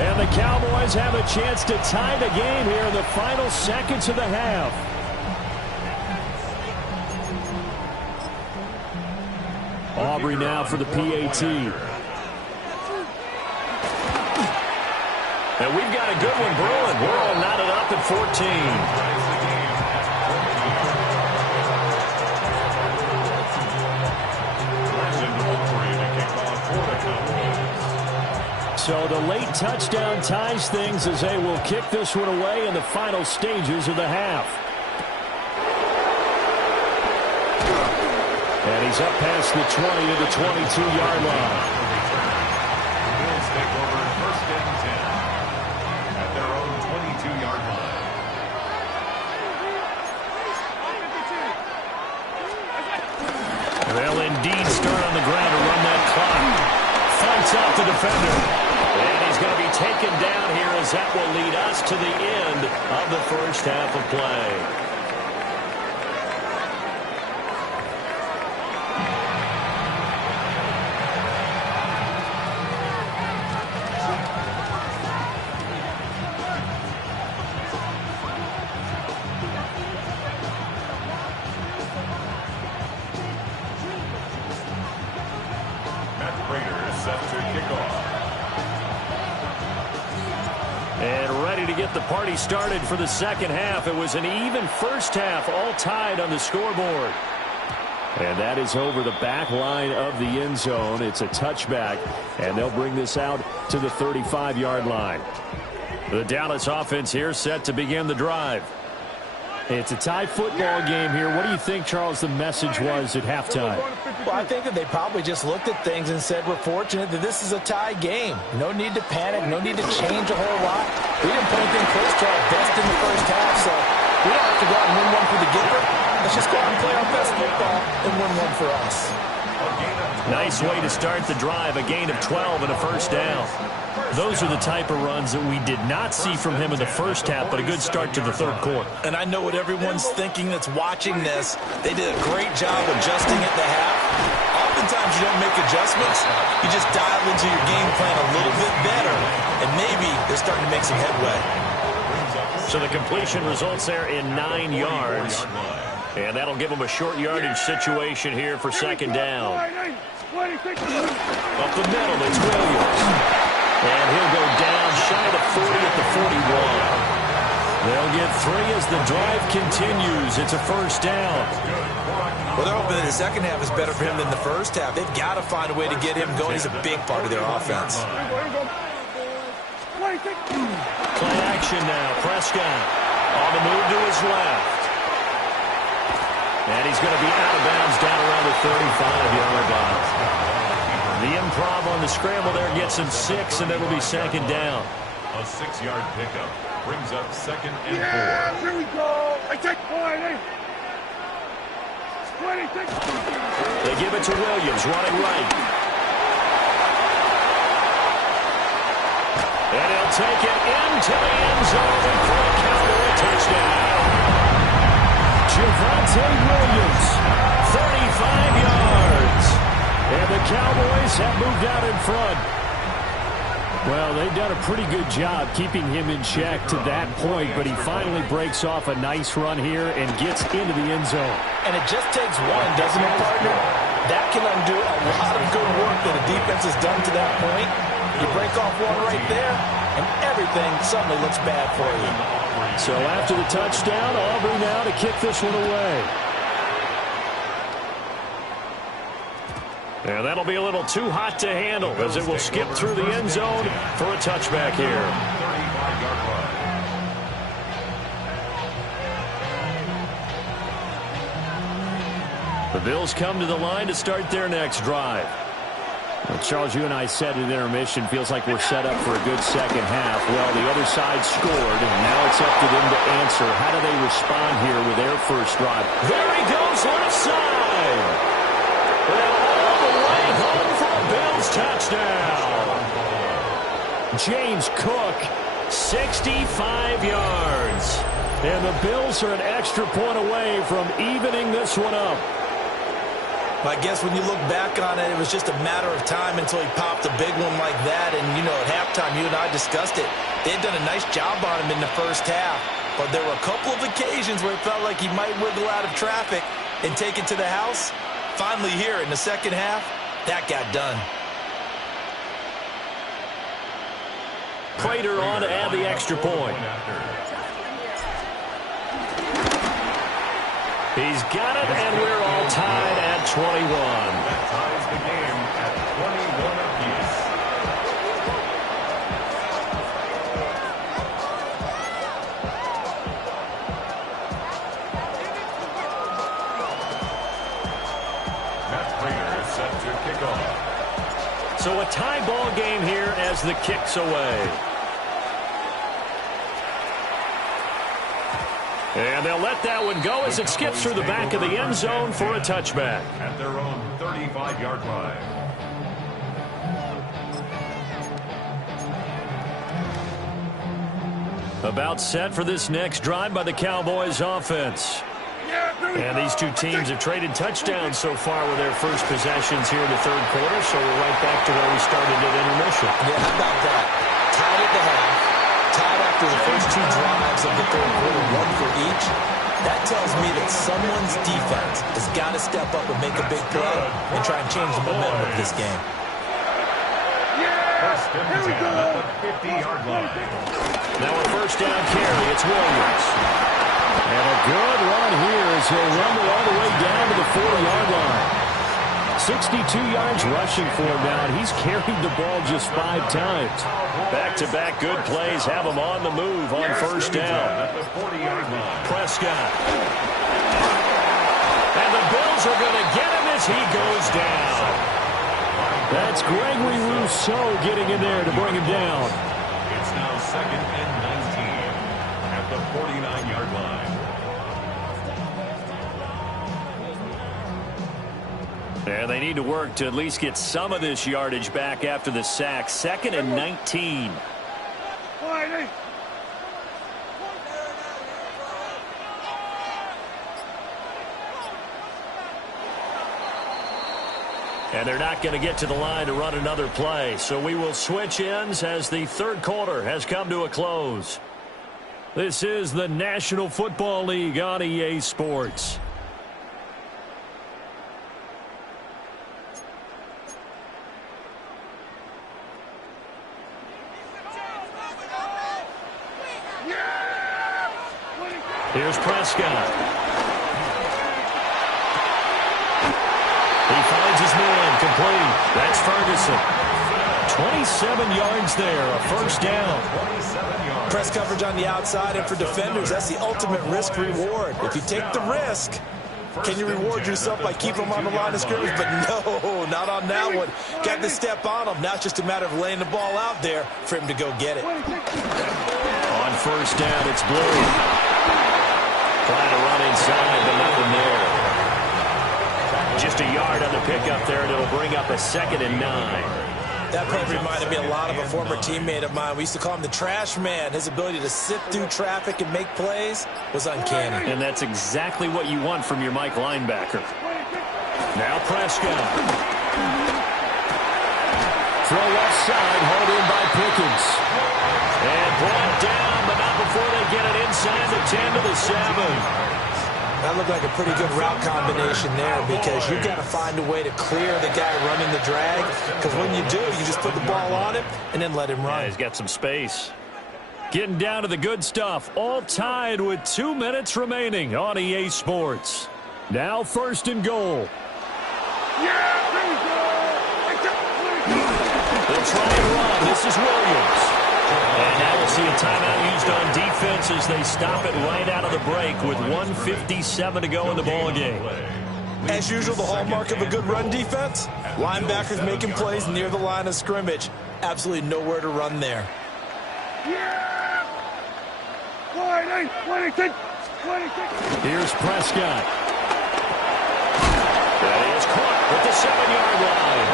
And the Cowboys have a chance to tie the game here in the final seconds of the half. Aubrey now for the PAT. And we've got a good one brewing. We're all knotted up at 14. So the late touchdown ties things as they will kick this one away in the final stages of the half. And he's up past the 20 to the 22-yard line. Bills take over 1st and 10 at their own 22-yard line. They'll indeed start on the ground to run that clock. Fights out the defender. And he's going to be taken down here as that will lead us to the end of the first half of play. Party started for the second half. It was an even first half, all tied on the scoreboard. And that is over the back line of the end zone. It's a touchback, and they'll bring this out to the 35-yard line. The Dallas offense here set to begin the drive. It's a tie football game here. What do you think, Charles, the message was at halftime? Well, I think that they probably just looked at things and said, we're fortunate that this is a tie game. No need to panic. No need to change a whole lot. We didn't put anything close to our best in the first half, so we don't have to go out and win one for the giver. Let's just go out and play our best football and win one for us. Nice way to start the drive. A gain of 12 and a first down. Those are the type of runs that we did not see from him in the first half, but a good start to the third quarter. And I know what everyone's thinking that's watching this. They did a great job adjusting at the half. oftentimes you don't make adjustments. You just dial into your game plan a little bit better, and maybe they're starting to make some headway. So the completion results there in 9 yards. And that'll give them a short yardage situation here for second down. Up the middle, it's Williams. And he'll go down shy of 40 at the 41. They'll get 3 as the drive continues. It's a first down. Well, they're hoping that the second half is better for him than the first half. They've got to find a way to get him going. He's a big part of their offense. Play action now. Prescott on the move to his left. And he's going to be out of bounds down around the 35-yard line. The improv on the scramble there gets him 6, and it'll be second down. A 6-yard pickup brings up second and 4. Yeah, here we go. I take 20. 20. They give it to Williams, running right. And he'll take it into the end zone for a Cowboy touchdown. Javonte Williams, 35 yards. And the Cowboys have moved out in front. Well, they've done a pretty good job keeping him in check to that point, but he finally breaks off a nice run here and gets into the end zone. And it just takes one, doesn't it, partner? That can undo a lot of good work that a defense has done to that point. You break off one right there, and everything suddenly looks bad for you. So after the touchdown, Aubrey now to kick this one away. And that'll be a little too hot to handle as it will skip through the end zone for a touchback here. 35-yard line. The Bills come to the line to start their next drive. Well, Charles, you and I said at intermission, feels like we're set up for a good second half. Well, the other side scored, and now it's up to them to answer. How do they respond here with their first drive? There he goes, left side. And all the way home for a Bills touchdown. James Cook, 65 yards. And the Bills are an extra point away from evening this one up. I guess when you look back on it, it was just a matter of time until he popped a big one like that. And, you know, at halftime, you and I discussed it. They had done a nice job on him in the first half. But there were a couple of occasions where it felt like he might wiggle out of traffic and take it to the house. Finally here in the second half, that got done. Prater on to add the extra point. He's got it, and we're all tied at 21. That ties the game at 21 apiece. Matt Prater is set to kick off. So a tie ball game here as the kick's away. And they'll let that one go as it skips through the back of the end zone for a touchback. At their own 35-yard line. About set for this next drive by the Cowboys offense. And these two teams have traded touchdowns so far with their first possessions here in the third quarter, so we're right back to where we started at intermission. Yeah, how about that? Tied at the half. Tied after the first two drives of the third quarter, one for each. That tells me that someone's defense has got to step up and make a big play and try and change the momentum of this game. First and 10 at the 50-yard line. Now a first down carry. It's Williams. And a good run here as he'll rumble all the way down to the 40-yard line. 62 yards rushing for him now, and he's carried the ball just 5 times. Back-to-back good plays have him on the move on first down. Prescott. And the Bills are going to get him as he goes down. That's Gregory Rousseau getting in there to bring him down. It's now second and 19 at the 49-yard line. And they need to work to at least get some of this yardage back after the sack. Second and 19. And they're not going to get to the line to run another play. So we will switch ends as the third quarter has come to a close. This is the National Football League on EA Sports. Here's Prescott. He finds his man complete. That's Ferguson. 27 yards there, a first down. Press coverage on the outside, and for defenders, that's the ultimate risk-reward. If you take the risk, can you reward yourself by keeping them on the line of scrimmage? But no, not on that one. Got to step on them. Now it's just a matter of laying the ball out there for him to go get it. On first down, it's Blue. Trying to run inside, but nothing there. Just a yard on the pickup there, and it'll bring up a 2nd and 9. That play reminded me a lot of a former teammate of mine. We used to call him the trash man. His ability to sit through traffic and make plays was uncanny. And that's exactly what you want from your Mike linebacker. Now Prescott. Throw left side, hauled in by Pickens. And brought down, but not before they get it inside the 10 to the 7. That looked like a pretty good route combination there because you've got to find a way to clear the guy running the drag, because when you do, you just put the ball on him and then let him run. Yeah, he's got some space. Getting down to the good stuff, all tied with 2 minutes remaining on EA Sports. Now 1st and goal. They'll try and run. This is Williams. And now we'll see a timeout used on defense as they stop it right out of the break with 1:57 to go in the ballgame. As usual, the hallmark of a good run defense, linebackers making plays near the line of scrimmage. Absolutely nowhere to run there. Here's Prescott. That is caught at the 7-yard line.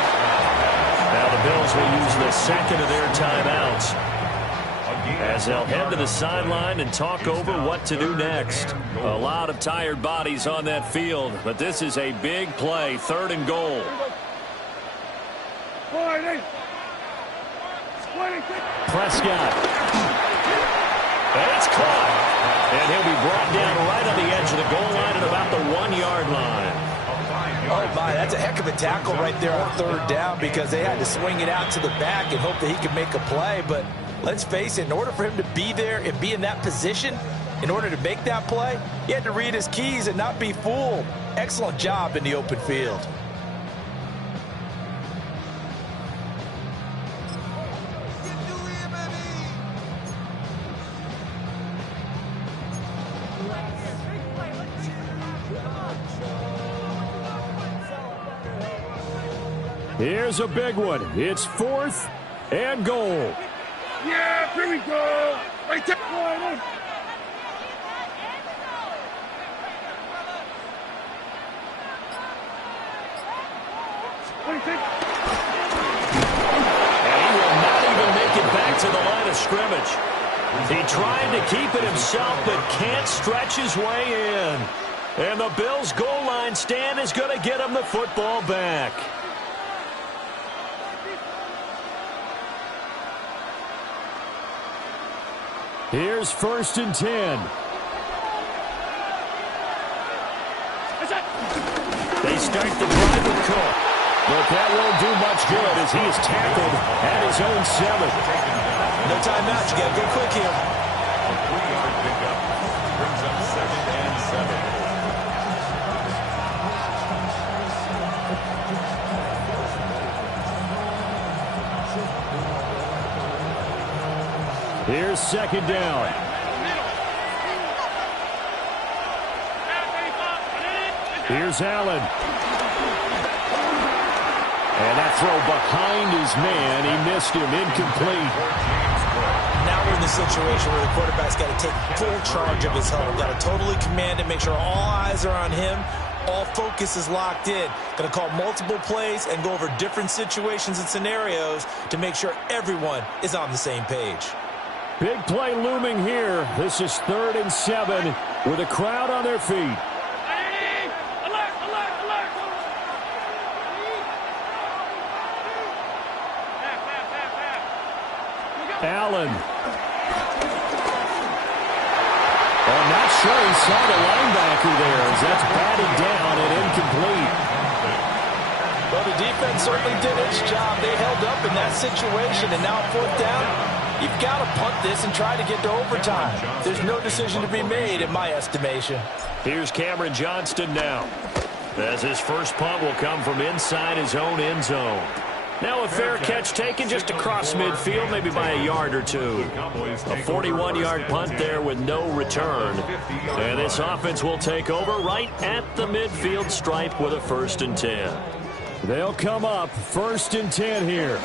Now the Bills will use the 2nd of their timeouts as they'll head to the sideline and talk over what to do next. A lot of tired bodies on that field, but this is a big play, 3rd and goal. Prescott. And it's caught. And he'll be brought down right on the edge of the goal line at about the 1-yard line. Oh, my, that's a heck of a tackle right there on 3rd down because they had to swing it out to the back and hope that he could make a play. But let's face it, in order for him to be there and be in that position, in order to make that play, he had to read his keys and not be fooled. Excellent job in the open field. Here's a big one. It's 4th and goal. Yeah, here we go. Right there. And he will not even make it back to the line of scrimmage. He tried to keep it himself, but can't stretch his way in. And the Bills' goal line stand is going to get him the football back. Here's 1st and 10. They start the drive with Cook. But that won't do much good as he is tackled at his own 7. No timeout. You got to go quick here. A 3-yard pickup brings up 2nd and 7. Here's 2nd down. Here's Allen. And that throw behind his man. He missed him. Incomplete. Now we're in the situation where the quarterback's got to take full charge of his huddle. Got to totally command it, make sure all eyes are on him. All focus is locked in. Going to call multiple plays and go over different situations and scenarios to make sure everyone is on the same page. Big play looming here. This is 3rd and 7 with a crowd on their feet. Allen. I'm not sure he saw the linebacker there as that's batted down and incomplete. Well, the defense certainly did its job. They held up in that situation, and now 4th down, you've got to punt this and try to get to overtime. There's no decision to be made in my estimation. Here's Cameron Johnston now, as his first punt will come from inside his own end zone. Now a fair catch taken just across midfield, maybe by a yard or two. A 41-yard punt there with no return. And this offense will take over right at the midfield stripe with a 1st and 10. They'll come up 1st and 10 here.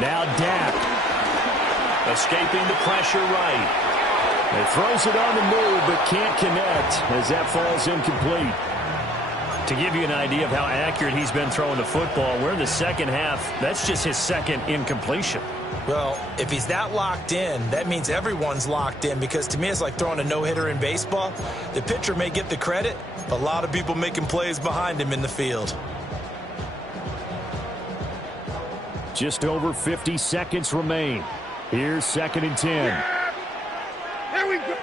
Now Dak. Escaping the pressure right. He throws it on the move, but can't connect as that falls incomplete. To give you an idea of how accurate he's been throwing the football, we're in the second half. That's just his 2nd incompletion. Well, if he's that locked in, that means everyone's locked in, because to me it's like throwing a no-hitter in baseball. The pitcher may get the credit, but a lot of people making plays behind him in the field. Just over 50 seconds remain. Here's 2nd and 10. Here we go.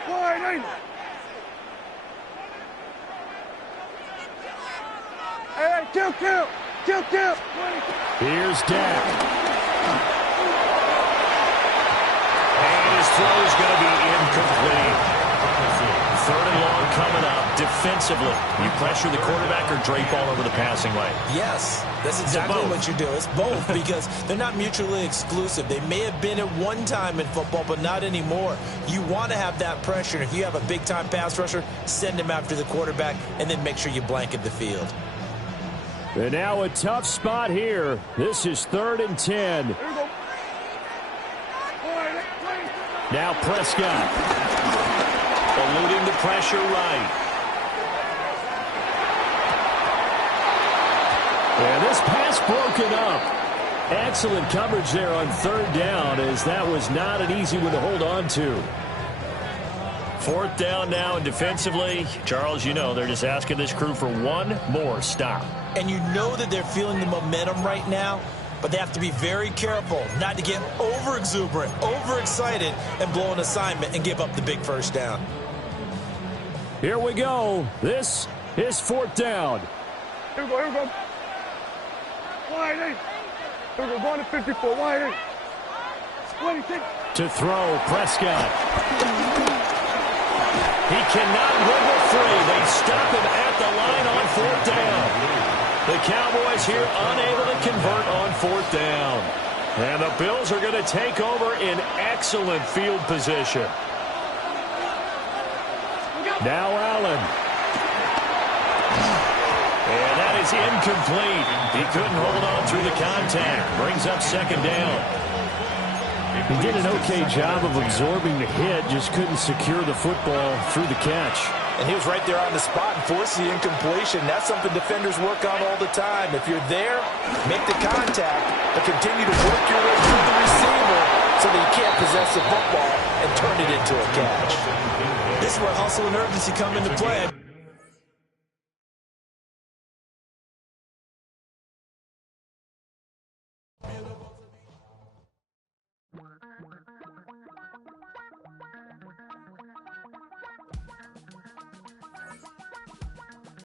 Hey, kill. Here's Dak. And his throw is going to be incomplete. 3rd and long coming up. Defensively, you pressure the quarterback or drape all over the passing lane? Yes, that's exactly what you do. It's both, because they're not mutually exclusive. They may have been at one time in football, but not anymore. You want to have that pressure. And if you have a big-time pass rusher, send him after the quarterback, and then make sure you blanket the field. And now a tough spot here. This is 3rd and 10. Now Prescott. Eluding the pressure right. And this pass broken up. Excellent coverage there on 3rd down, as that was not an easy one to hold on to. 4th down now, and defensively, Charles, you know, they're just asking this crew for one more stop. And you know that they're feeling the momentum right now, but they have to be very careful not to get over-exuberant, overexcited, and blow an assignment and give up the big 1st down. Here we go. This is 4th down. Here we go. Wide eight. Here we go, going to 54. Wide eight. 26. To throw, Prescott. He cannot wiggle free. They stop him at the line on 4th down. The Cowboys here unable to convert on 4th down. And the Bills are going to take over in excellent field position. Now Allen. And that is incomplete. He couldn't hold on through the contact. Brings up 2nd down. He did an okay job of absorbing the hit, just couldn't secure the football through the catch. And he was right there on the spot and forced the incompletion. That's something defenders work on all the time. If you're there, make the contact, but continue to work your way through the receiver so that you can't possess the football and turn it into a catch. This is where hustle and urgency come into play.